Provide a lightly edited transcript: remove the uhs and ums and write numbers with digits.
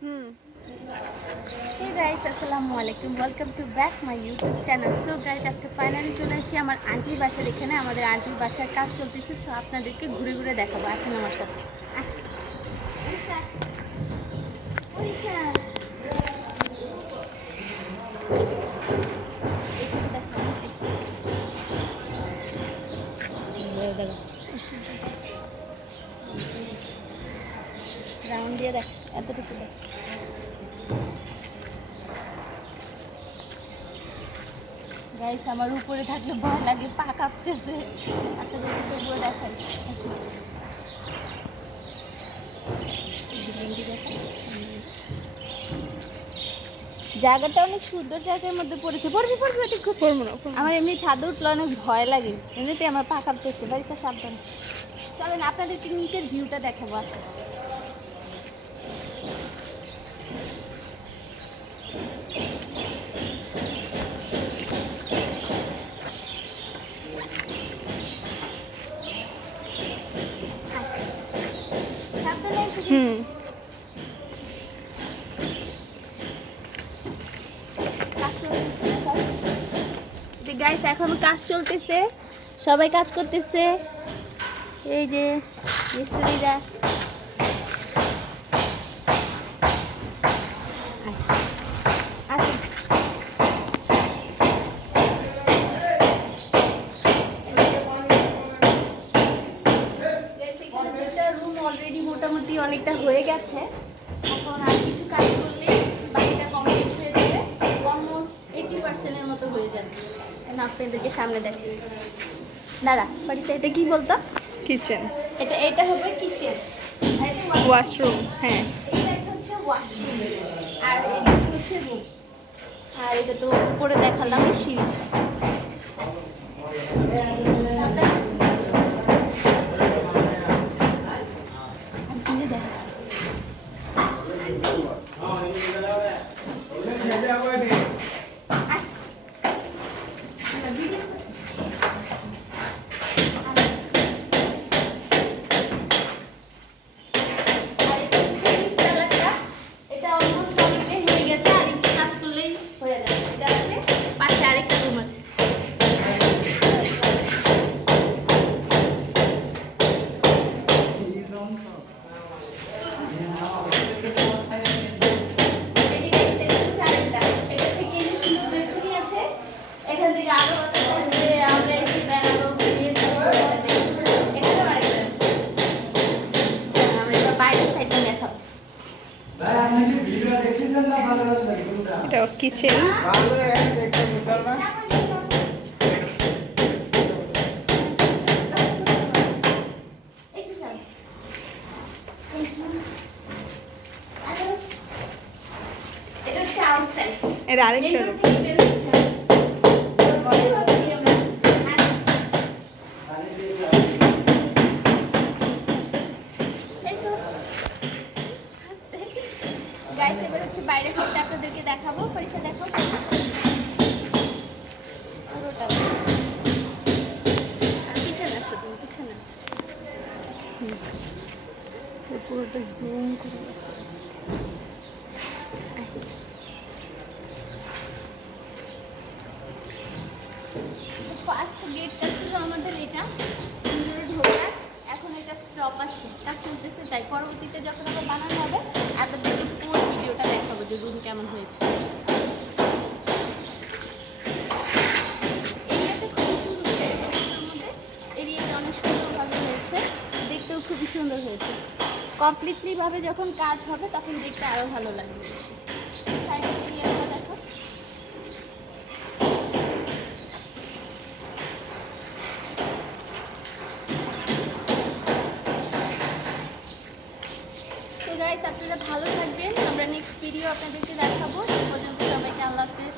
Hey guys, Assalamualaikum. Welcome to back my YouTube channel. So guys, আজকে finally চলে আসি আমার আন্টির বাসার এখানে। আমাদের আন্টির বাসার কাজ চলতেছে, তো আপনাদেরকে ঘুরে ঘুরে দেখাবো। আসুন আমার সাথে। রাউন্ড দিয়ে দেখ, এতটুকু দেখ। গাইস, আমার উপরে থাকলে ভয় লাগে, পা কাঁপতেছে। আপনাদেরকে তবুও দেখাই। জায়গাটা অনেক সুন্দর জায়গার মধ্যে পড়েছে। পড়বি এটা খুব পড়বো না। আমার এমনি ছাদে উঠলে অনেক ভয় লাগে, এমনিতে আমার পা কাঁপতেছে। বাড়িতে সাবধান। চলেন আপনাদেরকে নিচের ভিউটা দেখাবো। গাইস, এখন কাজ চলতেছে, সবাই কাজ করতেছে। এই যে মিস্ত্রিরা। রুম অলরেডি মোটামুটি অনেকটা হয়ে গেছে। এখন আর কিছু কাজ করলে বাকিটা কমপ্লিট হয়ে যাবে। অলমোস্ট 80% মতো হয়ে যাচ্ছে। আপনাদেরকে সামনে দেখি। দাঁড়া, বাড়িতে এটা কি বলতো? কিচেন। এটা হবে কিচেন, ওয়াশরুম। হ্যাঁ, এটা হচ্ছে ওয়াশরুম, আর এটা হচ্ছে রুম। আর এটা তো উপরে দেখালাম সিঁড়ি। এটা কিচেন। এর আরেকটা রুম। গাইস, এবার হচ্ছে বাইরের সাইডটা আপনাদেরকে দেখাবো। পরিচয় দেখো পুরোটা। পিছনে আসো, তুমি পিছনে আসো। পুরোটা জুম করে ফার্স্ট গেটটা ছিল আমাদের এটা ভিতরে ঢোকার। এখন এটা স্টপ আছে, কাজ চলতেছে। তাই পরবর্তীতে যখন আবার বানানো হবে আপনাদেরকে পুরো ভিডিওটা দেখাবো যে রুম কেমন হয়েছে। এরিয়াটা খুবই সুন্দর হয়েছে, এরিয়াটা অনেক সুন্দরভাবে হয়েছে, দেখতেও খুবই সুন্দর হয়েছে। কমপ্লিটলি ভাবে যখন কাজ হবে তখন দেখতে আরো ভালো লাগবে বেশি। সাইডের এরিয়াটা দেখো। তো গাইস, আপনারা ভালো থাকবেন। আমরা নেক্সট ভিডিও আপনাদেরকে দেখাবো। সে পর্যন্ত সবাইকে আল্লাহ হাফেজ।